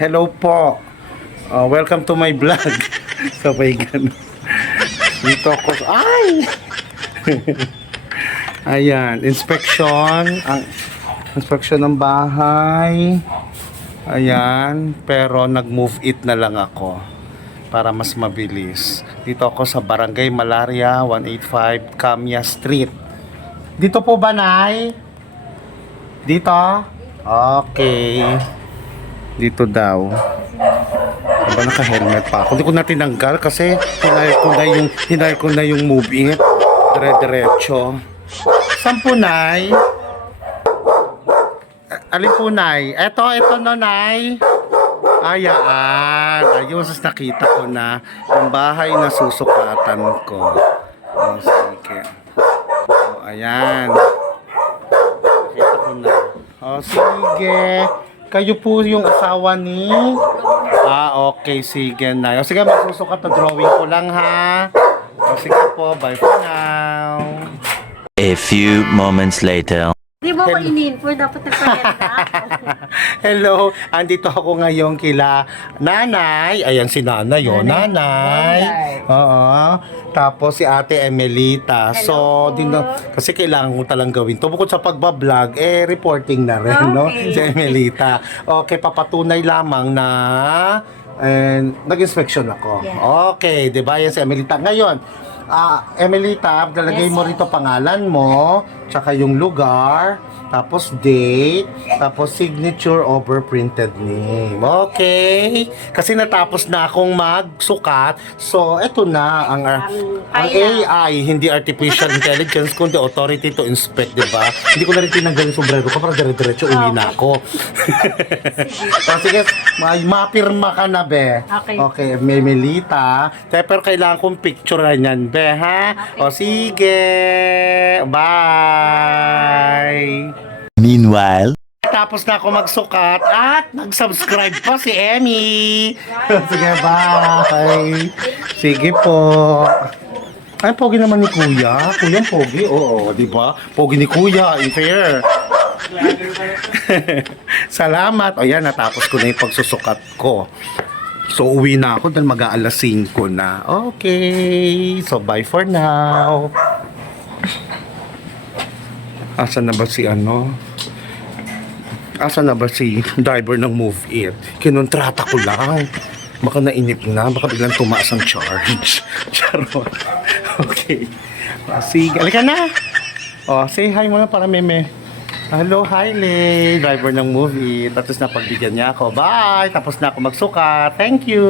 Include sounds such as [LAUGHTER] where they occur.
Hello po. Uh, welcome to my vlog. [LAUGHS] Sabay ganun. Dito ako. Ay! Ayan, inspection. Ang inspection ng bahay. Ayan, pero nag-move it na lang ako para mas mabilis. Dito ako sa Barangay Malaria 185 Camia Street. Dito po ba, Nay? Dito? Okay. Dito daw. Diba naka-helmet pa ako? Hindi ko na tinanggal kasi hinayar ko na yung, hinayar ko na yung move it. Dire-diretso. Saan po, Nay? A- Alin po, Nay? Eto, eto no, Nay. Ayaan. Sus nakita ko na yung bahay na susukatan ko. Oh, sige. Oh, ayan. Nakita ko na. Oh, sige. Kayo po yung asawa ni... Ah, okay. Sige na. O, sige, magsusukat na drawing ko lang, ha? O, sige po. Bye for now. A few moments later. Di mo ko Hello. in-info, dapat nagpaganda. [LAUGHS] Hello, andito ako ngayon kila nanay. Ayan si nanay, oh, nanay. Oo. Tapos si ate Emelita. so, po. din kasi kailangan ko talang gawin to. Bukod sa pagbablog, eh, reporting na rin, no? Okay. Si Emelita. Okay, papatunay lamang na and nag-inspection ako. Yeah. Okay, 'di ba? Yan si Emelita. Ngayon, ah Emelita, dalagay Yes, mo rito pangalan mo, tsaka yung lugar, tapos date, tapos signature over printed name. Okay? Kasi natapos na akong magsukat. So, eto na ang, ang, ang Ang AI, hindi artificial [LAUGHS] intelligence, kundi authority to inspect, di ba? Hindi ko na rin tinanggal yung sombrero ko para dire-diretso uwi na ako. o [LAUGHS] sige, may mapirma ka na, be. Okay. Okay, may Melita. Te- Pero kailangan kong picture yan, be, ha? O sige. Bye. Meanwhile, Tapos na ako magsukat at nag-subscribe pa si Emmy. [LAUGHS] Sige, bye. Sige po. Ay, pogi naman ni Kuya. Kuya, pogi. Oo, di ba? Pogi ni Kuya. In fair. [LAUGHS] Salamat. O yan, natapos ko na yung pagsusukat ko. So, uwi na ako dahil mag-aalas 5 na. Okay. So, bye for now. Asan na ba si ano? Asan na ba si driver ng Move It? Kinontrata ko lang. Baka nainip na, baka biglang tumaas ang charge. [LAUGHS] Charot. Okay. Ah, sige, alika na. Oh, say hi muna para meme. Hello, hi Le, driver ng Move It. Tapos napagbigyan niya ako. Bye! Tapos na ako magsuka. Thank you!